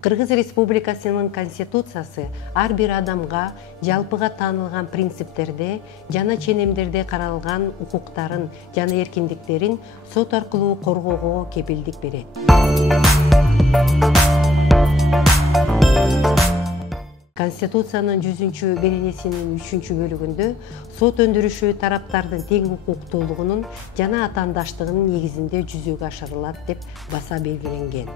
Кыргыз Республикасынын Конституциясы ар бир адамга жалпыга таанылган принциптерде жана ченемдерде каралган укуктарын жана эркиндиктерин сот аркылуу коргоого кепилдик берет. Конституциянын 100-беренесинин 3-бөлүгүндө сот өндүрүшү тараптардын тең укуктуулугунун жана атаандаштыгынын негизинде жүзөгө ашырылат деп баса белгиленген.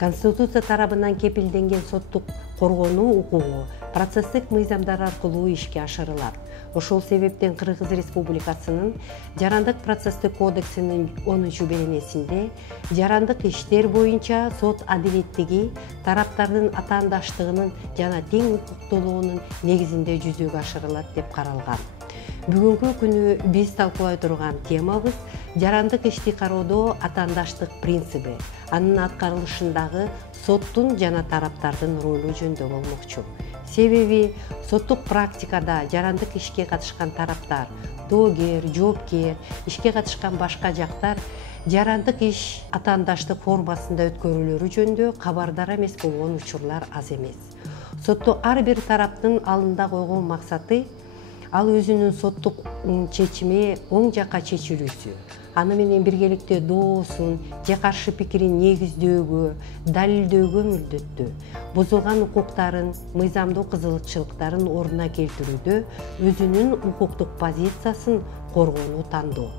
Конституция тарабынан кепилденген соттук коргонуу укугу процесстик мыйзамдар аркылуу ишке ашырылат. Ошол себептен Кыргыз Республикасынын Жарандык процесстик кодексинин 10-беренесинде жарандык иштер боюнча сот адилеттиги тараптардын атаандаштыгынын жана тең укуктуулугунун негизинде жүзөгө ашырылат деп каралган. Бүгүнкү күнү биз талкуулай турган темабыз жарандык ишти кароодо атаандаштык принциби, анын аткарылышындагы соттун жана тараптардын ролу жөнүндө болмокчу. Себеби соттук практикада жарандык ишке катышкан тараптар, доогер, жоопкер, ишке катышкан башка жактар жарандык иш атаандаштык формасында өткөрүлөрү жөнүндө кабардар эмес болгон учурлар аз эмес. Сотто ар бир тараптын алдында койгон максаты ал өзүнүн соттук чечими оң жакка чечилүүсү. Аны менен биргеликте доосун же каршы пикирин негиздөөгө, далилдөөгө мүлдөттүү. Бузулган укуктарын, мыйзамдуу кызыкчылыктарын ордуна келтирүүдө өзүнүн укуктук позициясын коргоону тандоо.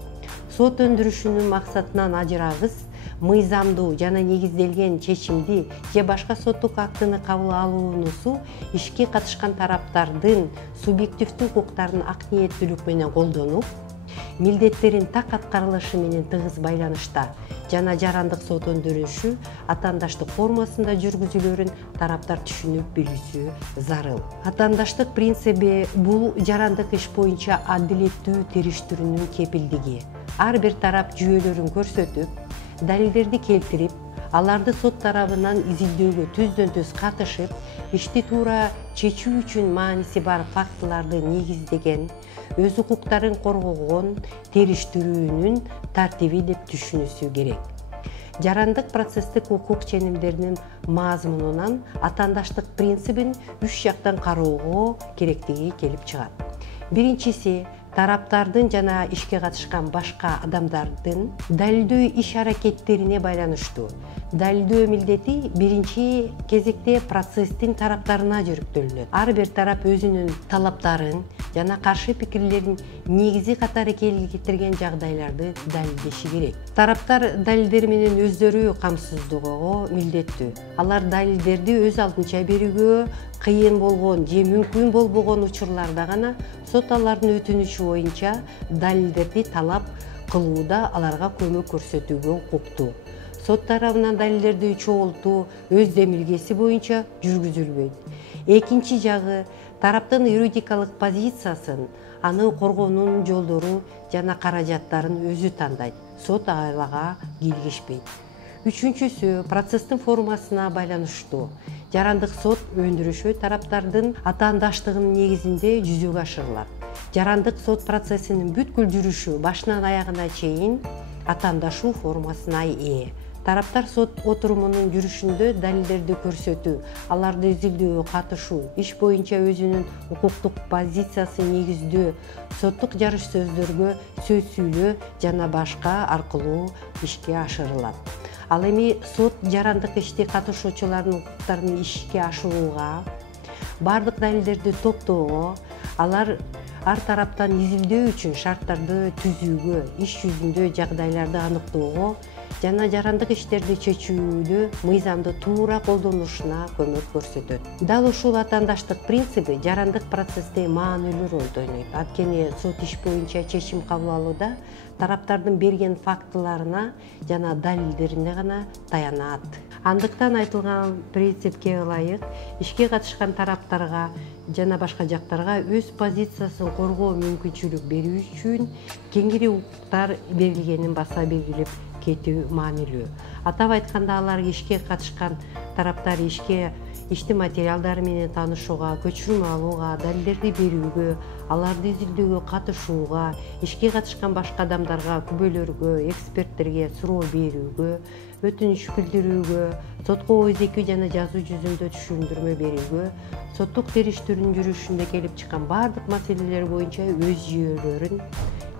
Сот өндүрүшүнүн максатынан ажырагыс мыйзамдуу жана негизделген чечимди же башка соттук актыны кабыл алуунусу ишке катышкан тараптардын субъективдүү укуктарын ак ниеттүүлүк менен колдонуп, милдеттерин так аткарылышы менен тыгыз байланышта жана жарандык сот өндүрүшү атаандаштык формасында жүргүзүлөрүн тараптар түшүнүп билүүсү зарыл. Атаандаштык принциби бул жарандык иш боюнча адилеттүү териштирүүнүн кепилдиги. Ар бир тарап жүйөлөрүн көрсөтүп, далилдерди келтирип, аларды сот тарабынан изилдөөгө түздөн-түз катышып, ишти туура чечүү үчүн мааниси бар фактыларды негиздеген, өз укуктарын коргогон териштирүүнүн тартиби деп түшүнүшү керек. Жарандык процесстик укук ченемдеринин мазмунунан атаандаштык принцибин 3 жактан кароого керектиги келип чыгат. Биринчиси, тараптардын жана ишке катышкан башка адамдардын далилдөө иш-аракеттерине байланыштуу. Далилдөө милдети биринчи кезекте процесстин тараптарына жүктөлүнөт. Ар бир тарап өзүнүн талаптарын жана каршы пикирлерин негизи катары келтирген жагдайларды далилдеши керек. Тараптар далилдер менен өздөрү камсыздоого милдеттүү. Алар далилдерди өз алдынча берүүгө кыйын болгон же мүмкүн болбогон учурларда гана сот алардын өтүнүчү боюнча далилдерди талап кылууда аларга көмөк көрсөтүүгө укуктуу. Сот тарабынан далилдерди чогултуу өз демилгеси боюнча жүргүзүлбөйт. Экинчи жагы, тараптын юридикалык позициясын, аны коргоонун жолдору жана каражаттарын өзү тандайт. Сот айлага киргишпейт. Үчүнчүсү, процесстин формасына байланыштуу. Жарандык сот өндүрүшү тараптардын атаандаштыгынын негизинде жүзөгө ашырылат. Жарандык сот процессинин бүткүл жүрүшү башынан аягына чейин атаандашуу формасына ээ. Тараптар сот отурумунун жүрүшүндө далилдерди көрсөтүү, аларды изилдөөгө катышуу, иш боюнча өзүнүн укуктук позициясын негиздөө, соттук жарыш сөздөргө сөз сүйлөө жана башка аркылуу ишке ашырылат. Ал эми сот жарандык ишти катышуучулардын укуктарын ишке ашырууга, бардык далилдерди топтоого, алар ар тараптан изилдөө үчүн шарттарды түзүүгө, иш жүзүндө жагдайларды аныктоого жана жарандык иштерди чечүүдө мыйзамды туура колдонушуна көмөк көрсөтөт. Дал ушул атаандаштык принциби жарандык процессте маанилүү ролду ойнойт. Анткени сот иш боюнча чечим кабыл алууда тараптардын берген фактыларына жана далилдерине гана таянат. Андыктан айтылган принципке ылайык ишке катышкан тараптарга жана башка жактарга өз позициясын коргоо мүмкүнчүлүк берүү үчүн кеңири укуктар берилгенин баса белгилеп кетүү маанилүү. Атап айтканда, алар ишке катышкан тараптар иштин материалдары менен таанышууга, көчүрмө алууга, далилдерди берүүгө, аларды изилдөөгө катышууга, ишке катышкан башка адамдарга, күбөлөргө, эксперттерге суроо берүүгө, өтүнүч билдирүүгө, сотко ой изекүү жана жазуу жүзүндө түшүндүрмө берүүгө, соттук териштирүүнүн жүрүшүндө келип чыккан баардык маселелер боюнча өз жүйөлөрүн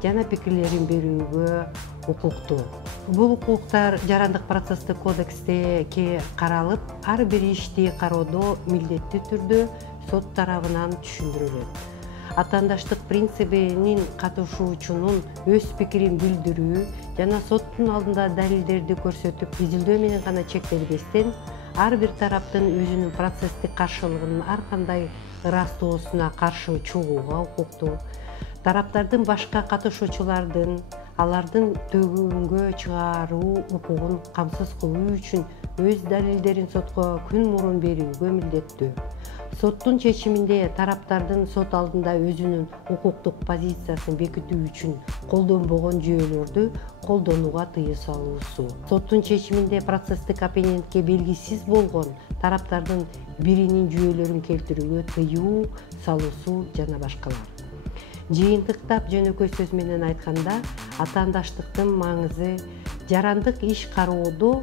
жана пикирлерин берүүгө укуктуу. Бул укуктар жарандык процесстик кодексте каралып, ар бир ишти кароодо милдеттүү түрдө сот тарабынан түшүндүрүлөт. Атаандаштык принцибинин катышуучунун өз пикирин билдирүү жана соттун алдында далилдерди көрсөтүп изилдөө менен гана чектелбестен, ар бир тараптын өзүнүн процесстик каршылыгынын ар кандай ырастоосуна каршы чыгууга укуктуу. Тараптардын башка катышуучулардын алардын төгүнгө чыгаруу укугун камсыз кылуу үчүн өз далилдерин сотко күн мурун берүүгө милдеттүү. Соттун чечиминде тараптардын сот алдында өзүнүн укуктук позициясын бекитүү үчүн колдонбогон жүйөлөрдү колдонууга тыюу салуусу. Соттун чечиминде процесстик оппонентке белгисиз болгон тараптардын биринин жүйөлөрүн келтирүүгө тыюу салуусу жана башкалар. Жыйынтыктап жөнөкөй сөз менен айтканда, атаандаштыктын маңызы жарандык иш кароодо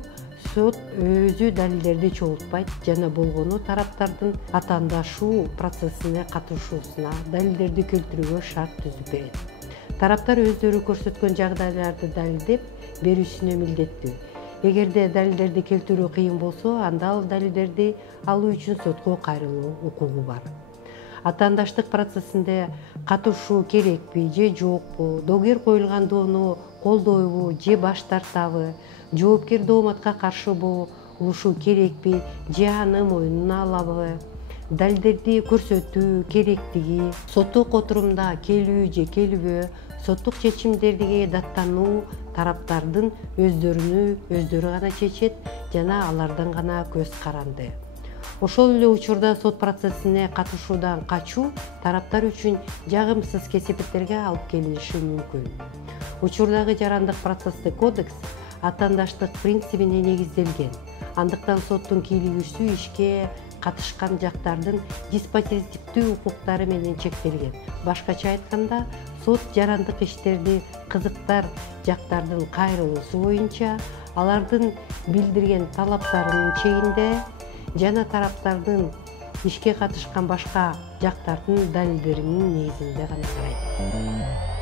сот өзү далилдерди чогултпайт жана болгону тараптардын атаандашуу процессине катышуусуна далилдерди келтирүүгө шарт түзүп берет. Тараптар өздөрү көрсөткөн жагдайларды далилдеп берүүсүнө милдеттүү. Эгерде далилдерди келтирүү кыйын болсо, анда ал далилдерди алуу үчүн сотко кайрылуу укугу бар. Атаандаштык процессинде катышуу керекпи же жокпу, доогер коюлган доону колдойбу же баш тартабы, жоопкер дооматка каршы болушу керекпи же аны мойнуна алабы, далилдерди көрсөтүү керектиги, соттук отурумда келүү же келбөө, соттук чечимдерге даттануу тараптардын өздөрү гана чечет жана алардан гана көз каранды. Ошол эле учурда сот процессине катышуудан качуу тараптар үчүн жагымсыз кесепеттерге алып келиши мүмкүн. Учурдагы жарандык процесстик кодекс атаандаштык принцибине негизделген. Андыктан соттун кийлигүүсү ишке катышкан жактардын диспозитивдүү укуктары менен чектелген. Башкача айтканда, сот жарандык иштерди кызыктар жактардын кайрылуусу боюнча, алардын билдирген талаптарынын чегинде жана тараптардын ишке катышкан башка жактардын далилдеринин негизинде гана карайт.